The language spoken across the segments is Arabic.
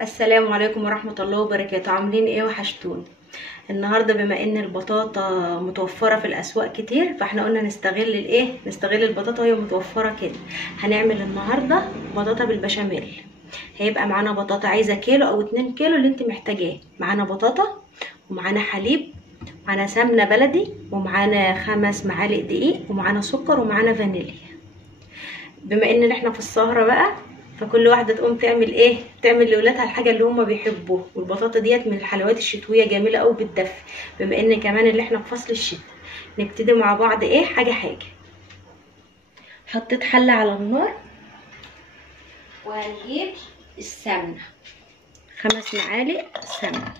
السلام عليكم ورحمة الله وبركاته. عاملين ايه؟ وحشتوني. النهاردة بما ان البطاطا متوفرة في الاسواق كتير، فاحنا قلنا نستغل البطاطا وهي متوفرة كده. هنعمل النهاردة بطاطا بالبشاميل. هيبقى معانا بطاطا، عايزة كيلو او 2 كيلو اللي انت محتاجاه. معانا بطاطا ومعانا حليب، معانا سمنة بلدي، ومعانا 5 معالق دقيق، ومعانا سكر، ومعانا فانيليا. بما ان احنا في السهرة بقى، فكل واحده تقوم تعمل لاولادها الحاجه اللي هم بيحبوها. والبطاطا ديت من الحلويات الشتويه، جميله قوي بالدفء. بما ان كمان اللي احنا في فصل الشتاء، نبتدي مع بعض حاجه. حطيت حله على النار، وهنجيب السمنه 5 معالق سمنه.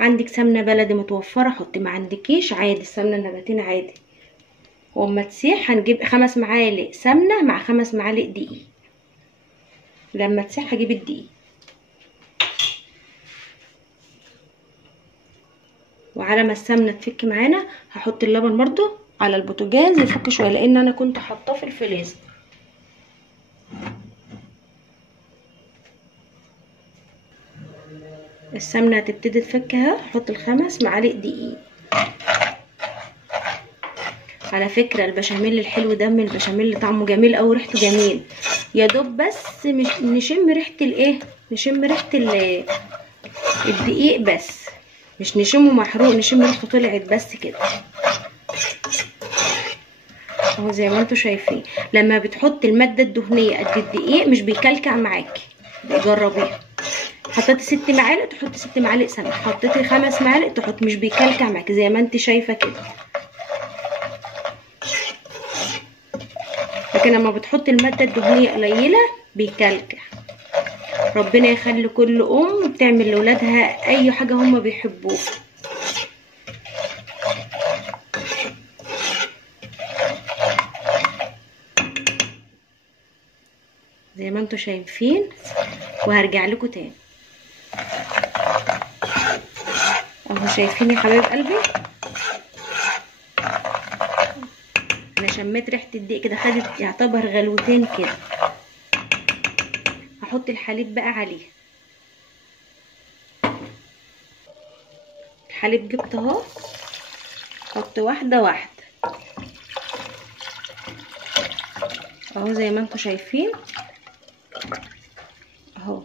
عندك سمنه بلدي متوفره حطي، ما عندكيش عادي السمنه النباتيه عادي. واما تسيح هنجيب 5 معالق سمنه مع 5 معالق دقيق. لما تسيح هجيب الدقيق، وعلى ما السمنه تفك معانا هحط اللبن برضو على البوتاجاز يفك شويه، لان انا كنت حاطاه في الفريزر. السمنه هتبتدي تفك اهي. هحط ال5 معالق دقيق. على فكره البشاميل الحلو ده من البشاميل اللي طعمه جميل قوي، ريحته جميل. يا دوب بس مش نشم ريحه نشم ريحه الدقيق بس، مش نشمه محروق، نشم ريحته طلعت بس كده اهو زي ما انتوا شايفين. لما بتحط الماده الدهنيه قد الدقيق مش بيكلكع معاكي، جربيها. حطيتي 6 معالق تحطي 6 معالق سمنه، حطيتي 5 معالق تحطي، مش بيكلكع معاكي زي ما انت شايفه كده. لكن لما بتحطي الماده الدهنيه قليله بيكلكع. ربنا يخلي كل ام بتعمل لاولادها اي حاجه هم بيحبوها. زي ما انتوا شايفين، وهرجع لكم تاني اهو. شايفين يا حبايب قلبي؟ انا شميت ريحه الدقيق كده، خدت يعتبر غلوتين كده. هحط الحليب بقى عليه. الحليب جبت اهو، حط واحده واحده اهو زي ما انتوا شايفين اهو.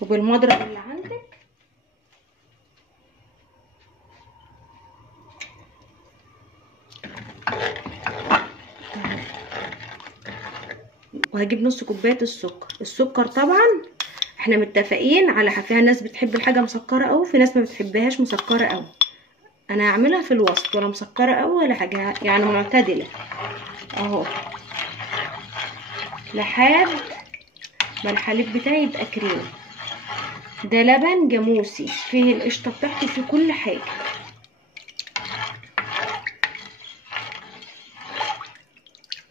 وبالمضرب اللي عندك وهجيب نص كوبايه السكر طبعا احنا متفقين على فيها ناس بتحب الحاجه مسكره قوي، في ناس ما بتحبهاش مسكره قوي. انا هعملها في الوسط، ولا مسكره قوي ولا حاجه، يعني معتدله اهو، لحد ما الحليب بتاعي يبقى كريم. ده لبن جاموسي فيه القشطه بتاعته، فيه كل حاجه.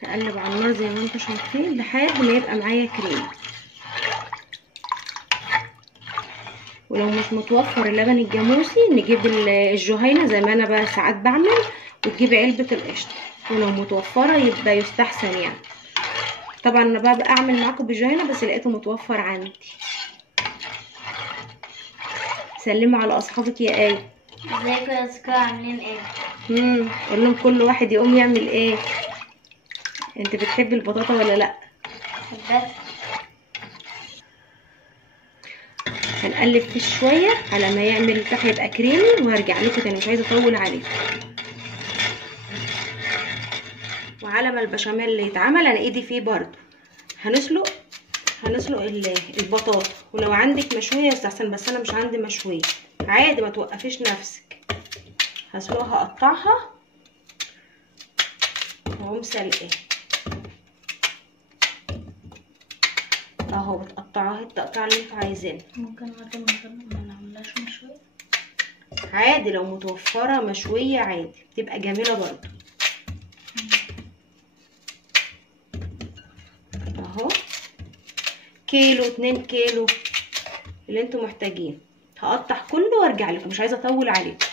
هقلب على النار زي ما انتم شايفين لحد ما يبقى معايا كريم. ولو مش متوفر اللبن الجاموسي نجيب الجهينه زي ما انا بقى ساعات بعمل، وتجيب علبه القشطه. ولو متوفره يبقى يستحسن يعني. طبعا انا بقى اعمل معاكم بالجهينه بس لقيته متوفر عندي. سلموا على اصحابك يا ايه. ازيكم يا اصحابي، عاملين ايه؟ قول لهم كل واحد يقوم يعمل ايه. انت بتحب البطاطا ولا لا؟ بحبها. هنقلب فيه شويه على ما يعمل الفحم يبقى كريمي، وهرجع لكم تاني، مش عايزه اطول عليكم. وعلى ما البشاميل اللي يتعمل انا ايدي فيه برضو. هنسلق البطاطا، ولو عندك مشويه يستحسن، بس انا مش عندي مشويه عادي، ما توقفيش نفسك. هسلقها، اقطعها واقوم سلقاها اهو. بتقطعوها التقطيع اللي انتوا عايزينها. ممكن برضه ما نعملهاش مشوية عادي، لو متوفره مشويه عادي بتبقى جميله برضو اهو. كيلو 2 كيلو اللي انتوا محتاجين. هقطع كله وارجع لكم، مش عايزه اطول عليكم.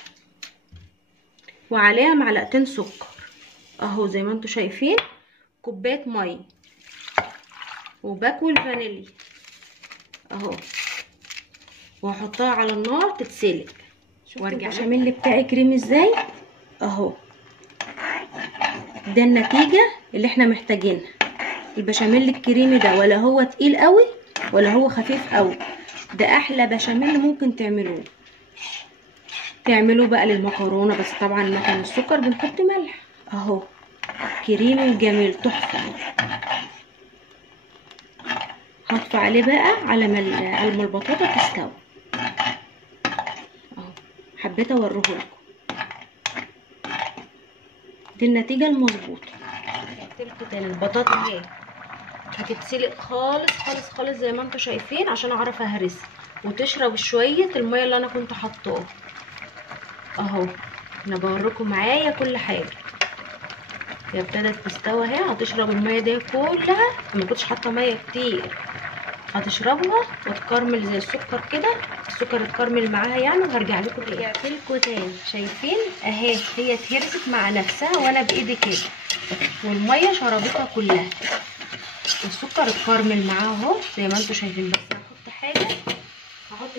وعليها معلقتين سكر اهو زي ما انتوا شايفين، كوبايه ميه، وباكل فانيليا اهو، وهحطها على النار تتسلق. وارجع البشاميل بتاعي كريم ازاي اهو. ده النتيجة اللي احنا محتاجينها. البشاميل الكريمي ده ولا هو تقيل قوي ولا هو خفيف قوي، ده احلى بشاميل ممكن تعملوه بقى للمكرونه. بس طبعا مكان السكر بنحط ملح اهو. كريمي وجميل تحفه. هطفي عليه بقى على ما البطاطا تستوي اهو. حبيت اوريهولكم دي النتيجه المظبوطه. قلتلكوا تاني البطاطا اهي هتتسلق خالص خالص خالص زي ما انتوا شايفين عشان اعرف اهرسها وتشرب شويه الميه اللي انا كنت حطاها اهو. انا بوريكم معايا كل حاجه. هي ابتدت تستوى اهي، هتشرب الميه دي كلها. ما كنتش حاطه ميه كتير، هتشربها وتكرمل زي السكر كده. السكر اتكرمل معاها يعني. وهرجع لكم رجعت لكم تاني. شايفين اهي هي اتهرست مع نفسها وانا بايدي كده، والميه شربتها كلها والسكر اتكرمل معاها اهو زي ما انتوا شايفين. بس هحط حاجه، هحط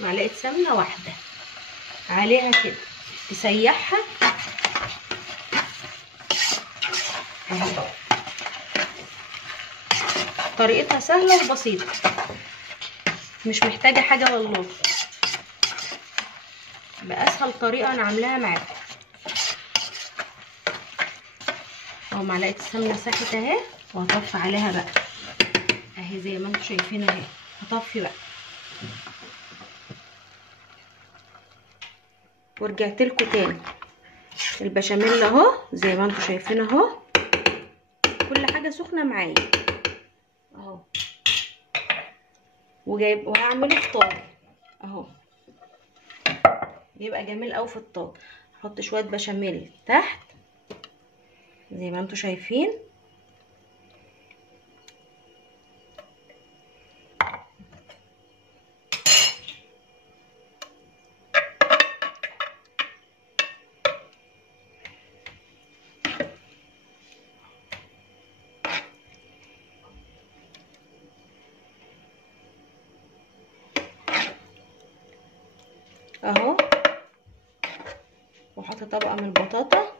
معلقه سمنه واحده عليها كده تسيحها اهو. طريقتها سهله وبسيطه، مش محتاجه حاجه والله، باسهل طريقه انا عاملاها معاكم اهو. معلقه السمنه ساحت اهي، وهطفي عليها بقى اهي زي ما انتم شايفين اهي. هطفي بقى ورجعت لكم تاني. البشاميل اهو زي ما انتم شايفين اهو، كل حاجه سخنه معايا اهو. وهعمله في طاجن اهو، بيبقى جميل قوي في الطاجن. احط شويه بشاميل تحت زي ما انتم شايفين اهو. واحط طبقه من البطاطا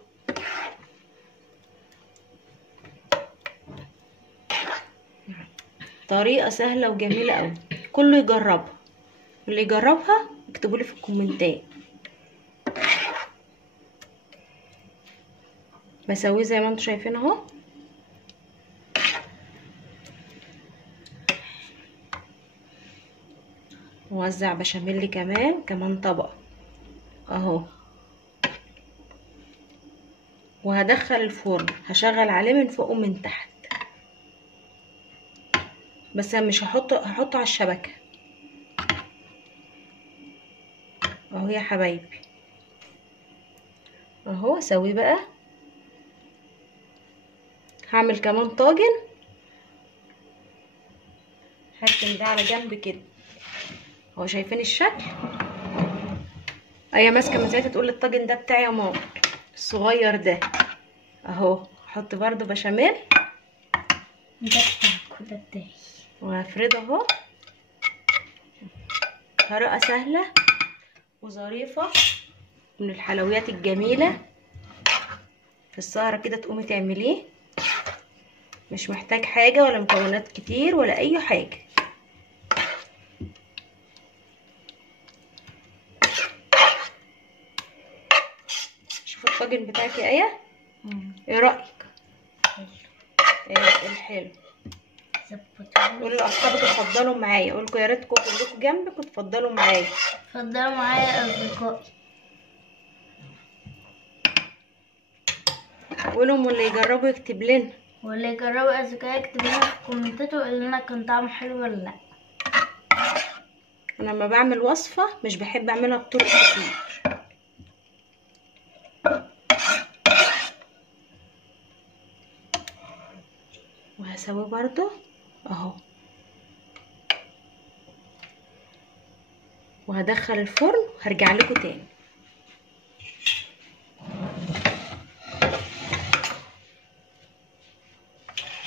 طريقه سهله وجميله قوي. كله يجربها، واللي يجربها اكتبوا لي في الكومنتات. بسويه زي ما انتم شايفين اهو. ووزع بشاميل كمان طبقه اهو. وهدخل الفرن، هشغل عليه من فوق ومن تحت، بس انا مش هحطه على الشبكه اهو يا حبايبي اهو. اسويه بقى. هعمل كمان طاجن، هركن ده على جنب كده اهو. شايفين الشكل؟ ايه ماسكه من ساعتها تقول الطاجن ده بتاعي يا ماما الصغير ده اهو. احط برده بشاميل ده بتاعك وده بتاعي، وهفرده اهو. طريقه سهله وظريفه من الحلويات الجميله في السهره كده. تقومي تعمليه، مش محتاج حاجه ولا مكونات كتير ولا اي حاجه. شوفوا الطاجن بتاعك يا ايه، ايه رايك؟ ايه الحلو. قولوا لاصحابك اتفضلوا معايا، قولوا لكم يا ريتكم كلكم جنبك وتفضلوا معايا. اتفضلوا معايا اصدقائي. قولوا واللي يجربوا يكتب لنا. واللي يجربوا اصدقائي يكتب لنا في الكومنتات ويقول لنا كان طعمه حلو ولا لا. انا لما بعمل وصفه مش بحب اعملها بطرق كتير. وهسويه برضو اهو. وهدخل الفرن وهرجع لكم تاني.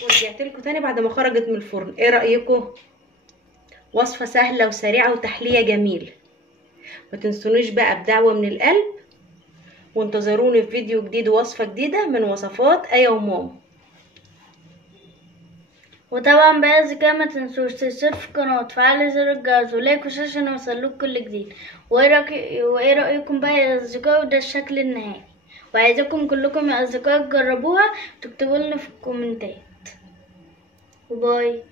ورجعت ورجعت لكم تاني بعد ما خرجت من الفرن. ايه رأيكم؟ وصفة سهلة وسريعة وتحلية جميل. ما تنسونيش بقى بدعوة من القلب، وانتظروني في فيديو جديد ووصفة جديدة من وصفات آية وماما. وطبعا بقى إذا كان ما تنسوش تشتركوا في القناة وتفعلوا زر الجرس ولايك وشير عشان يوصلكوا كل جديد. وايه رأيكم بقى يا أصدقائي؟ وده الشكل النهائي، وعايزاكم كلكم يا أصدقائي تجربوها وتكتبوا لنا في الكومنتات. وباي.